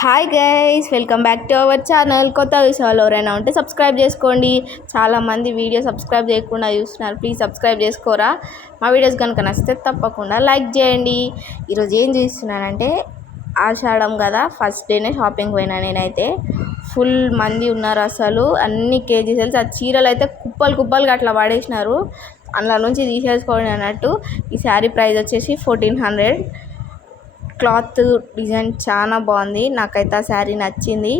Hi guys, welcome back to our channel. కొత్త విషయాలు ఎవరైనా ఉంటే సబ్స్క్రైబ్ చేసుకోండి. చాలామంది వీడియో సబ్స్క్రైబ్ చేయకుండా చూస్తున్నారు. ప్లీజ్ సబ్స్క్రైబ్ చేసుకోరా. మా వీడియోస్ కనుక నచ్చితే తప్పకుండా లైక్ చేయండి. ఈరోజు ఏం చేస్తున్నానంటే, ఆషాఢం కదా, ఫస్ట్ డేనే షాపింగ్ పోయినా. నేనైతే ఫుల్ మంది ఉన్నారు, అసలు అన్ని కేజీస్. ఆ చీరలు అయితే కుప్పలు కుప్పలుగా అట్లా పడేసినారు. అందులో నుంచి తీసేసుకోండి అన్నట్టు. ఈ శారీ ప్రైస్ వచ్చేసి 1400. క్లాత్ డిజైన్ చాలా బాగుంది, నాకైతే ఆ శారీ నచ్చింది.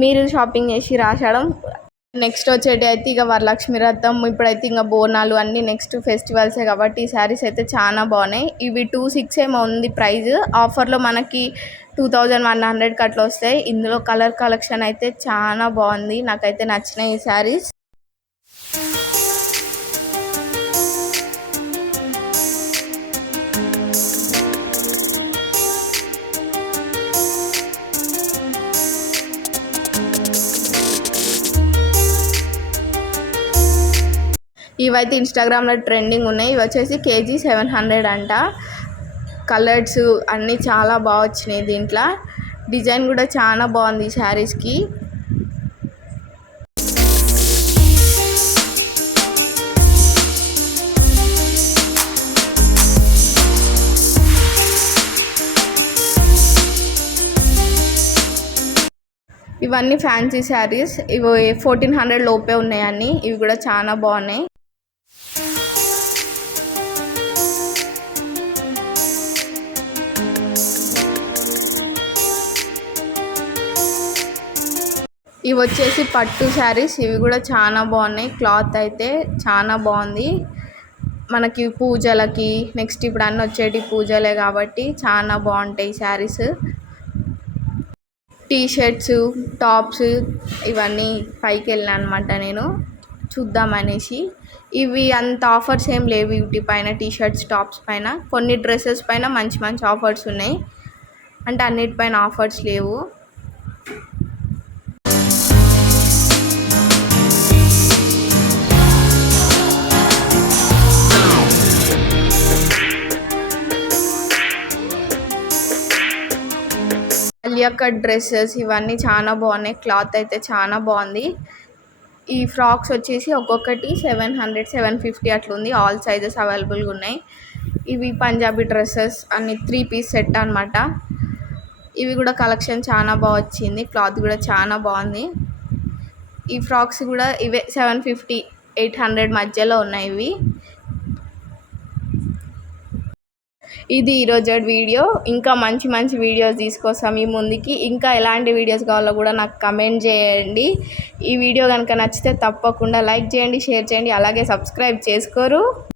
మీరు షాపింగ్ చేసి రాసడం. నెక్స్ట్ వచ్చేటి అయితే ఇక వరలక్ష్మి వ్రతం, ఇప్పుడైతే ఇంకా బోనాలు అన్నీ నెక్స్ట్ ఫెస్టివల్సే కాబట్టి ఈ శారీస్ అయితే చాలా బాగున్నాయి. ఇవి 2600 ఏమో ఉంది ప్రైజ్. ఆఫర్లో మనకి 2100కి అట్లా వస్తాయి. ఇందులో కలర్ కలెక్షన్ అయితే చాలా బాగుంది, నాకైతే నచ్చినాయి ఈ శారీస్. ఇవైతే ఇన్స్టాగ్రామ్లో ట్రెండింగ్ ఉన్నాయి. ఇవి వచ్చేసి కేజీ 700 అంట. కలర్స్ అన్నీ చాలా బాగా వచ్చినాయి. దీంట్లో డిజైన్ కూడా చాలా బాగుంది ఈ శారీస్కి. ఇవన్నీ ఫ్యాన్సీ శారీస్. ఇవి 1400 లోపే ఉన్నాయి అన్నీ. ఇవి కూడా చాలా బాగున్నాయి. ఇవి వచ్చేసి పట్టు శారీస్. ఇవి కూడా చాలా బాగున్నాయి. క్లాత్ అయితే చాలా బాగుంది. మనకి పూజలకి, నెక్స్ట్ ఇప్పుడు అన్నీ వచ్చేటి పూజలే కాబట్టి చాలా బాగుంటాయి శారీస్. టీషర్ట్స్, టాప్స్ ఇవన్నీ పైకి వెళ్ళినా అనమాట నేను చూద్దామనేసి. ఇవి అంత ఆఫర్స్ ఏం లేవు వీటి పైన, టీషర్ట్స్ టాప్స్ పైన. కొన్ని డ్రెస్సెస్ పైన మంచి మంచి ఆఫర్స్ ఉన్నాయి, అంటే అన్నిటిపైన ఆఫర్స్ లేవు. అలియా కట్ డ్రెస్సెస్ ఇవన్నీ చాలా బాగున్నాయి. క్లాత్ అయితే చాలా బాగుంది. ఈ ఫ్రాక్స్ వచ్చేసి ఒక్కొక్కటి 700 750 అట్లుంది. ఆల్ సైజెస్ అవైలబుల్గా ఉన్నాయి. ఇవి పంజాబీ డ్రెస్సెస్ అన్ని 3 పీస్ సెట్ అనమాట. ఇవి కూడా కలెక్షన్ చాలా బాగా వచ్చింది. క్లాత్ కూడా చాలా బాగుంది. ఈ ఫ్రాక్స్ కూడా ఇవే 750 800 మధ్యలో ఉన్నాయి ఇవి. ఇది ఈరోజు వీడియో. ఇంకా మంచి మంచి వీడియోస్ తీసుకొస్తాం మీ ముందుకి. ఇంకా ఎలాంటి వీడియోస్ కావాలో కూడా నాకు కమెంట్ చేయండి. ఈ వీడియో కనుక నచ్చితే తప్పకుండా లైక్ చేయండి, షేర్ చేయండి, అలాగే సబ్స్క్రైబ్ చేసుకోరు.